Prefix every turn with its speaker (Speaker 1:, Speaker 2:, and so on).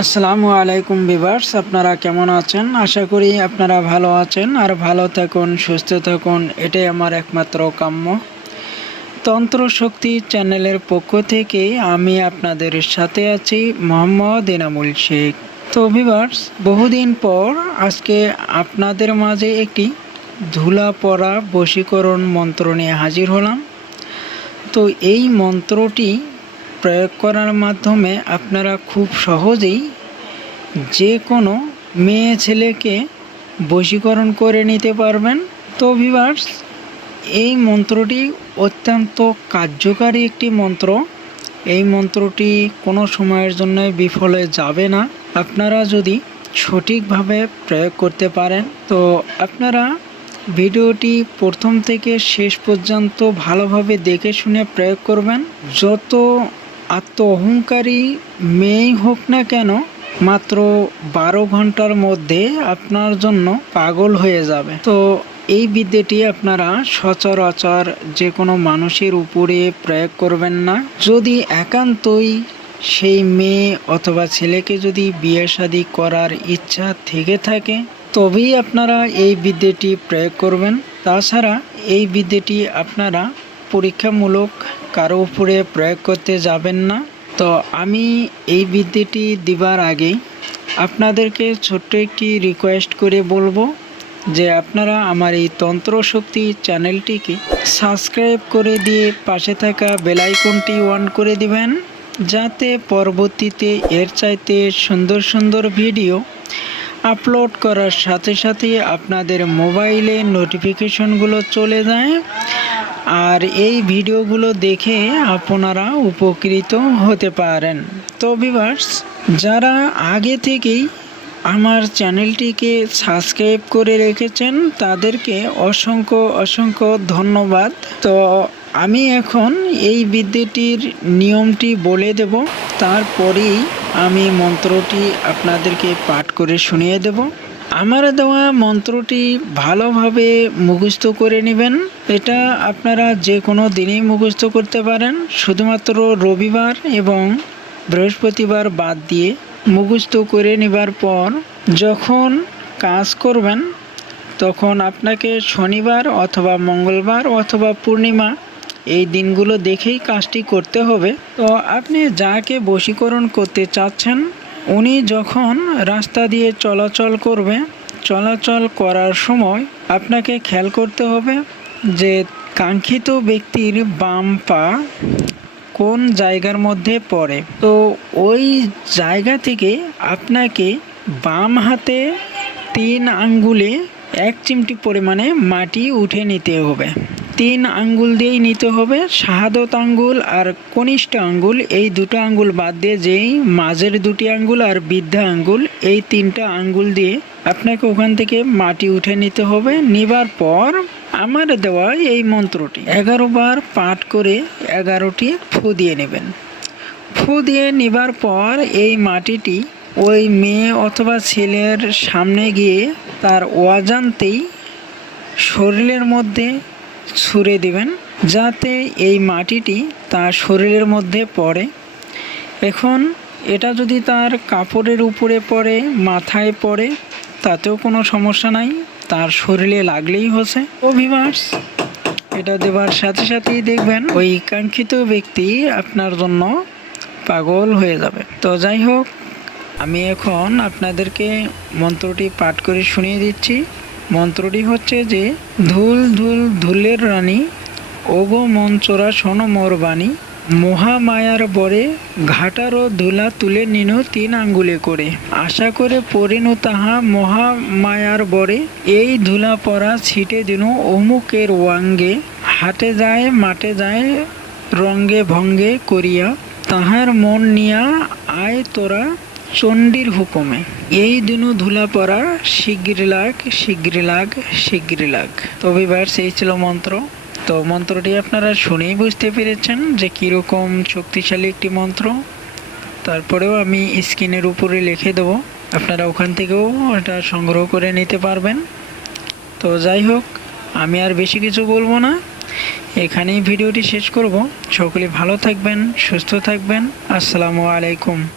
Speaker 1: আসসালামু আলাইকুম বিভার্স আপনারা কেমন আছেন? আশা করি আপনারা ভালো আছেন আর ভালো থাকুন, সুস্থ থাকুন, এটাই আমার একমাত্র কাম্য। তন্ত্র শক্তি চ্যানেলের পক্ষ থেকে আমি আপনাদের সাথে আছি মোহাম্মদ এনামুল শেখ। তো বিভার্স বহুদিন পর আজকে আপনাদের মাঝে একটি ধুলা পড়া বশীকরণ মন্ত্র নিয়ে হাজির হলাম। তো এই মন্ত্রটি প্রয়োগ করার মাধ্যমে আপনারা খুব সহজেই যে কোনো মেয়ে ছেলেকে বশীকরণ করে নিতে পারবেন। তো ভিভার্স এই মন্ত্রটি অত্যন্ত কার্যকারী একটি মন্ত্র। এই মন্ত্রটি কোনো সময়ের জন্য বিফলে যাবে না। আপনারা যদি সঠিকভাবে প্রয়োগ করতে পারেন, তো আপনারা ভিডিওটি প্রথম থেকে শেষ পর্যন্ত ভালোভাবে দেখে শুনে প্রয়োগ করবেন। যত আত্ম অহংকারী মেয়েই হোক না কেন, মাত্র বারো ঘণ্টার মধ্যে আপনার জন্য পাগল হয়ে যাবে। তো এই বিদ্যাটি আপনারা সচরাচর যে কোনো মানুষের উপরে প্রয়োগ করবেন না। যদি একান্তই সেই মেয়ে অথবা ছেলেকে যদি বিয়ে শাদী করার ইচ্ছা থেকে থাকে, তবেই আপনারা এই বিদ্যাটি প্রয়োগ করবেন। তাছাড়া এই বিদ্যাটি আপনারা পরীক্ষামূলক কারও উপরে প্রয়োগ করতে যাবেন না। তো আমি এই বিদ্যাটি দিবার আগে আপনাদেরকে ছোট্ট একটি রিকোয়েস্ট করে বলব যে আপনারা আমার এই তন্ত্র শক্তি চ্যানেলটিকে সাবস্ক্রাইব করে দিয়ে পাশে থাকা বেলাইকনটি অন করে দিবেন, যাতে পরবর্তীতে এর চাইতে সুন্দর সুন্দর ভিডিও আপলোড করার সাথে সাথে আপনাদের মোবাইলে নোটিফিকেশনগুলো চলে যায়। আর এই ভিডিওগুলো দেখে আপনারা উপকৃত হতে পারেন। তো ভিভার্স যারা আগে থেকেই আমার চ্যানেলটিকে সাবস্ক্রাইব করে রেখেছেন, তাদেরকে অসংখ্য অসংখ্য ধন্যবাদ। তো আমি এখন এই বিদ্যাটির নিয়মটি বলে দেব। তারপরেই আমি মন্ত্রটি আপনাদেরকে পাঠ করে শুনিয়ে দেব। আমার দেওয়া মন্ত্রটি ভালোভাবে মুখস্থ করে নেবেন। এটা আপনারা যে কোনো দিনেই মুখস্থ করতে পারেন। শুধুমাত্র রবিবার এবং বৃহস্পতিবার বাদ দিয়ে মুখস্থ করে নেবার পর যখন কাজ করবেন, তখন আপনাকে শনিবার অথবা মঙ্গলবার অথবা পূর্ণিমা এই দিনগুলো দেখেই কাজটি করতে হবে। তো আপনি যাকে বশীকরণ করতে চাচ্ছেন উনি যখন রাস্তা দিয়ে চলাচল করবে, চলাচল করার সময় আপনাকে খেয়াল করতে হবে যে কাঙ্ক্ষিত ব্যক্তির বাম পা কোন জায়গার মধ্যে পড়ে। তো ওই জায়গা থেকে আপনাকে বাম হাতে তিন আঙ্গুলে এক চিমটি পরিমাণে মাটি উঠে নিতে হবে। তিন আঙ্গুল দিয়েই নিতে হবে, শাহাদত আঙ্গুল আর কনিষ্ঠ আঙ্গুল। এই দুটো আঙ্গুল বাদ দিয়ে যেই মাঝের দুটি আঙ্গুল আর বৃদ্ধা আঙ্গুল, এই তিনটা আঙ্গুল দিয়ে আপনাকে ওখান থেকে মাটি উঠে নিতে হবে। নিবার পর আমার দেওয়া এই মন্ত্রটি, এগারো বার পাঠ করে এগারোটি ফু দিয়ে নেবেন। ফু দিয়ে নেবার পর এই মাটিটি ওই মেয়ে অথবা ছেলের সামনে গিয়ে তার অজান্তেই শরীরের মধ্যে ছুঁড়ে দিবেন, যাতে এই মাটিটি তার শরীরের মধ্যে পড়ে। এখন এটা যদি তার কাপড়ের উপরে পড়ে, মাথায় পড়ে, তাতেও কোনো সমস্যা নাই, তার শরীরে লাগলেই হচ্ছে। অভিবাস এটা দেবার সাথে সাথেই দেখবেন ওই কাঙ্ক্ষিত ব্যক্তি আপনার জন্য পাগল হয়ে যাবে। তো যাই হোক, আমি এখন আপনাদেরকে মন্ত্রটি পাঠ করে শুনিয়ে দিচ্ছি। মন্ত্রটি হচ্ছে যে, ধুল ধুল ধুলের রানী, ওগো মঞ্চরা শোনো মোর বাণী। মহামায়ার বরে ঘাটারও ধুলা তুলে নিনু তিন আঙ্গুলে করে। আশা করে পরিণু তাহা মহামায়ার বরে। এই ধুলা পরা ছিটে দিনু অমুকের ওয়াঙ্গে। হাটে যায়, মাঠে যায়, রঙ্গে ভঙ্গে করিয়া তাহার মন নিয়া আয় তোরা চণ্ডীর হুকুমে। এই দিনও ধুলা পড়া শিগগির লাগ শিগগির লাগ শিগগির লাগ। তবে বার সেই ছিল মন্ত্র। তো মন্ত্রটি আপনারা শুনেই বুঝতে পেরেছেন যে কীরকম শক্তিশালী একটি মন্ত্র। তারপরেও আমি স্ক্রিনের উপরে লিখে দেবো। আপনারা ওখান থেকেও এটা সংগ্রহ করে নিতে পারবেন। তো যাই হোক, আমি আর বেশি কিছু বলব না। এখানেই ভিডিওটি শেষ করব। সকলে ভালো থাকবেন, সুস্থ থাকবেন। আসসালামু আলাইকুম।